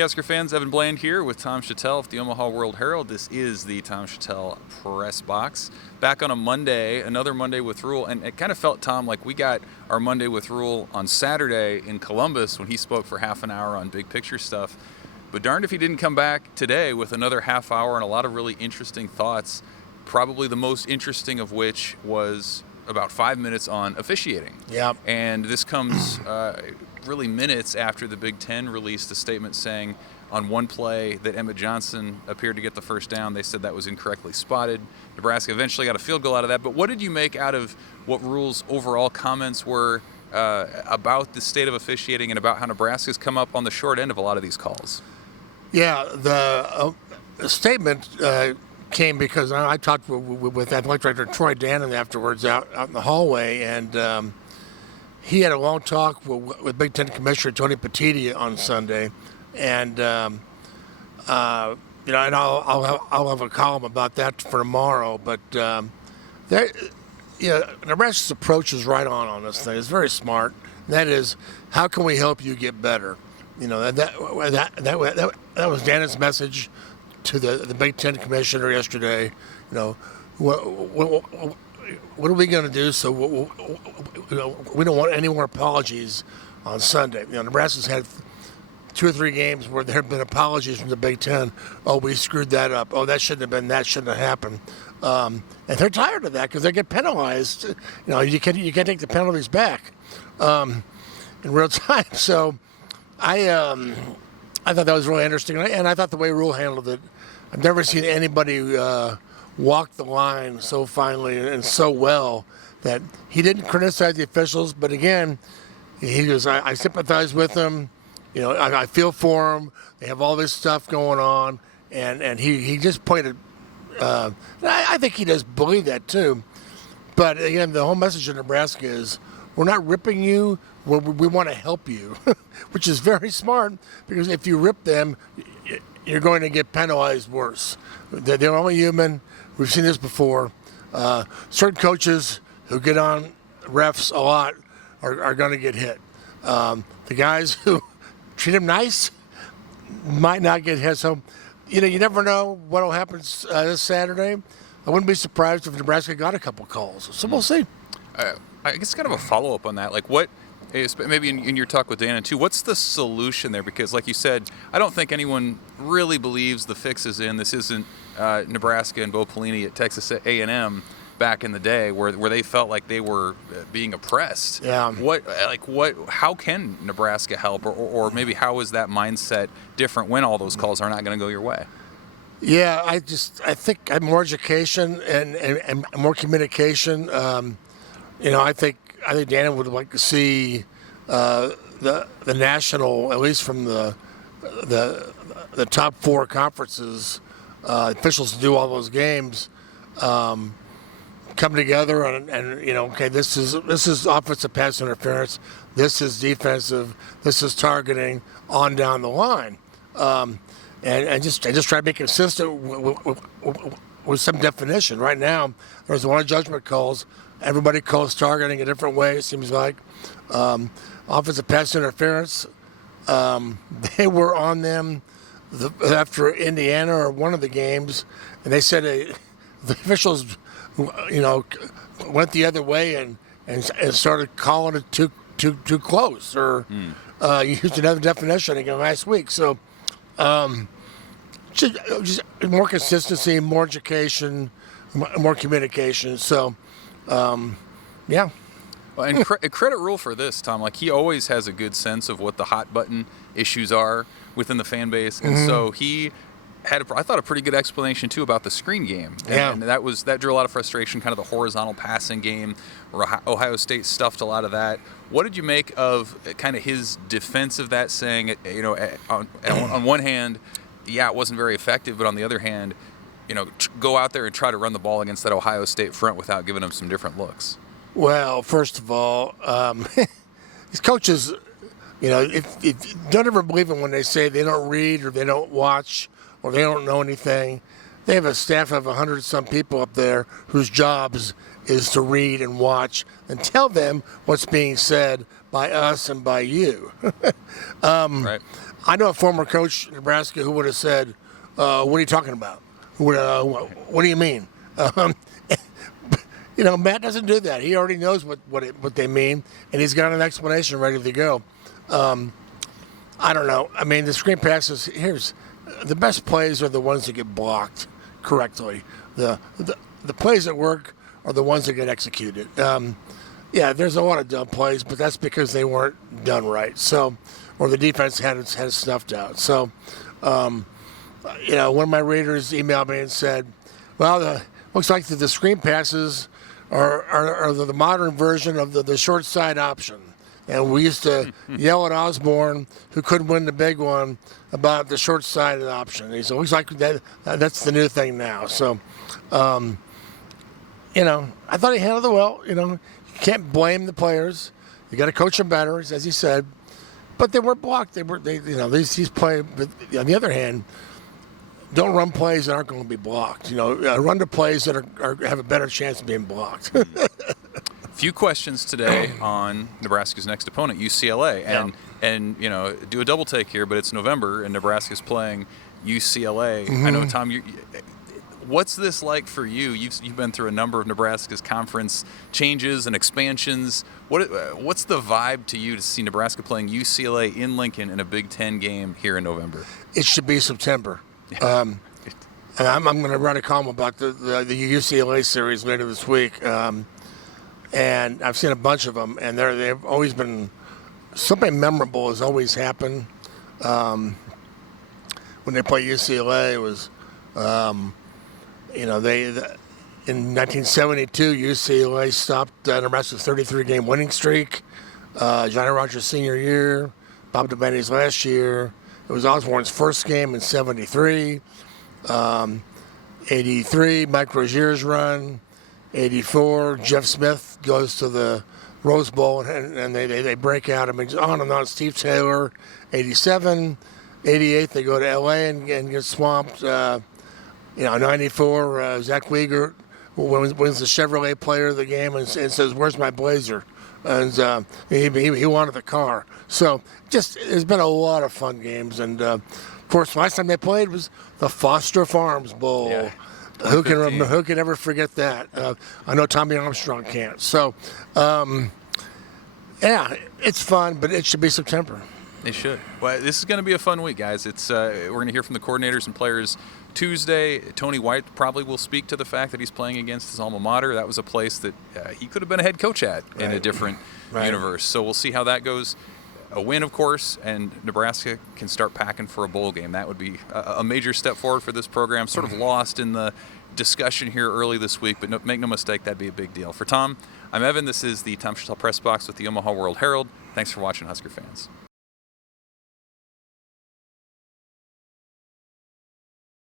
Hey, Husker fans, Evan Bland here with Tom Shatel of the Omaha World-Herald. This is the Tom Shatel Press Box. Back on a Monday, another Monday with Rhule, and it kind of felt, Tom, like we got our Monday with Rhule on Saturday in Columbus when he spoke for half an hour on big picture stuff. But darned if he didn't come back today with another half hour and a lot of really interesting thoughts, probably the most interesting of which was about 5 minutes on officiating. Yeah. And this comes really minutes after the Big Ten released a statement saying on one play that Emmett Johnson appeared to get the first down, they said that was incorrectly spotted. Nebraska eventually got a field goal out of that. But what did you make out of what Rhule's overall comments were about the state of officiating and about how Nebraska's come up on the short end of a lot of these calls? Yeah, the statement came because I talked with athletic director Troy Dannon afterwards out in the hallway, and he had a long talk with Big Ten Commissioner Tony Petitti on Sunday, and and I'll have a column about that for tomorrow. But Nebraska's approach is right on this thing. It's very smart. And that is, how can we help you get better? You know, that was Dannon's message to the Big Ten Commissioner yesterday. You know, what are we going to do so we don't want any more apologies on Sunday? You know, Nebraska's had 2 or 3 games where there have been apologies from the Big Ten. Oh, we screwed that up. Oh, that shouldn't have been. That shouldn't have happened. And they're tired of that because they get penalized. You know, you can't take the penalties back in real time. So I thought that was really interesting, and I thought the way Rhule handled it, I've never seen anybody walk the line so finely and so well that he didn't criticize the officials. But again, he goes, I sympathize with them. You know, I feel for them. They have all this stuff going on, and he just pointed. I think he does believe that too. But again, the whole message of Nebraska is, we're not ripping you. We want to help you, which is very smart, because if you rip them, you're going to get penalized worse. They're only human. We've seen this before. Certain coaches who get on refs a lot are going to get hit. The guys who treat them nice might not get hit. So, you know, you never know what will happen this Saturday. I wouldn't be surprised if Nebraska got a couple calls. So we'll see. I guess kind of a follow-up on that. Like, what, maybe in your talk with Dana too, what's the solution there? Because like you said, I don't think anyone really believes the fix is in. This isn't Nebraska and Bo Pelini at Texas A&M back in the day where they felt like they were being oppressed. Yeah. How can Nebraska help, or maybe how is that mindset different when all those calls are not going to go your way? Yeah, I think more education and more communication. You know, I think Dana would like to see the national, at least from the top 4 conferences, officials do all those games, come together and you know, okay, this is offensive pass interference, this is defensive, this is targeting, on down the line, and just try to be consistent with some definition. Right now, there's one of judgment calls. Everybody calls targeting a different way, it seems like. Offensive pass interference, they were on them after Indiana or one of the games, and they said the officials, you know, went the other way and started calling it too close, or used another definition again last week. So just more consistency, more education, more communication. So. Yeah. Well, and credit Rhule for this, Tom. Like, he always has a good sense of what the hot button issues are within the fan base, and so he had, I thought, a pretty good explanation too about the screen game. And that drew a lot of frustration. Kind of the horizontal passing game, where Ohio State stuffed a lot of that. What did you make of kind of his defense of that, saying, you know, on one hand, yeah, it wasn't very effective, but on the other hand, you know, go out there and try to run the ball against that Ohio State front without giving them some different looks? Well, first of all, these coaches, you know, if don't ever believe them when they say they don't read or they don't watch or they don't know anything. They have a staff of 100-some people up there whose jobs is to read and watch and tell them what's being said by us and by you. Right. I know a former coach in Nebraska who would have said, "What are you talking about? What do you mean?" Um, Matt doesn't do that. He already knows what they mean, and he's got an explanation ready to go. I don't know. I mean, the screen passes. Here's the best plays are the ones that get blocked correctly. The plays that work are the ones that get executed. Yeah, there's a lot of dumb plays, but that's because they weren't done right. So, or the defense had it snuffed out. So, one of my readers emailed me and said, "Well, looks like the screen passes are the modern version of the short side option." And we used to yell at Osborne, who couldn't win the big one, about the short side option. And he said, "Looks like that's the new thing now." So, I thought he handled it well. You can't blame the players. You got to coach them better, as he said. But they weren't blocked. These play. But on the other hand, don't run plays that aren't going to be blocked. Run the plays that have a better chance of being blocked. Few questions today on Nebraska's next opponent, UCLA, and do a double take here, but it's November and Nebraska's playing UCLA. Mm-hmm. I know, Tom, what's this like for you? You've been through a number of Nebraska's conference changes and expansions. What's the vibe to you to see Nebraska playing UCLA in Lincoln in a Big Ten game here in November? It should be September. And I'm going to write a column about the UCLA series later this week. And I've seen a bunch of them, and they've always been something memorable has always happened. When they play UCLA, it was, in 1972, UCLA stopped Nebraska's 33-game winning streak. Johnny Rogers' senior year, Bob Devaney's last year. It was Osborne's first game in 73. 83, Mike Rozier's run. 84, Jeff Smith goes to the Rose Bowl, and they break out. I mean, on and on. Steve Taylor, 87. 88, they go to L.A. and get swamped. 94, Zach Wiegert wins the Chevrolet Player of the Game and says, "Where's my Blazer?" And he wanted the car. So there's been a lot of fun games. And, of course, last time they played was the Foster Farms Bowl. Yeah. Who can ever forget that? I know Tommy Armstrong can't. So, it's fun, but it should be September. It should. Well, this is going to be a fun week, guys. We're going to hear from the coordinators and players Tuesday. Tony White probably will speak to the fact that he's playing against his alma mater. That was a place that he could have been a head coach at in a different universe. So we'll see how that goes. A win, of course, and Nebraska can start packing for a bowl game. That would be a major step forward for this program. Sort of lost in the discussion here early this week, but make no mistake, that'd be a big deal. For Tom, I'm Evan. This is the Tom Shatel Press Box with the Omaha World-Herald. Thanks for watching, Husker fans.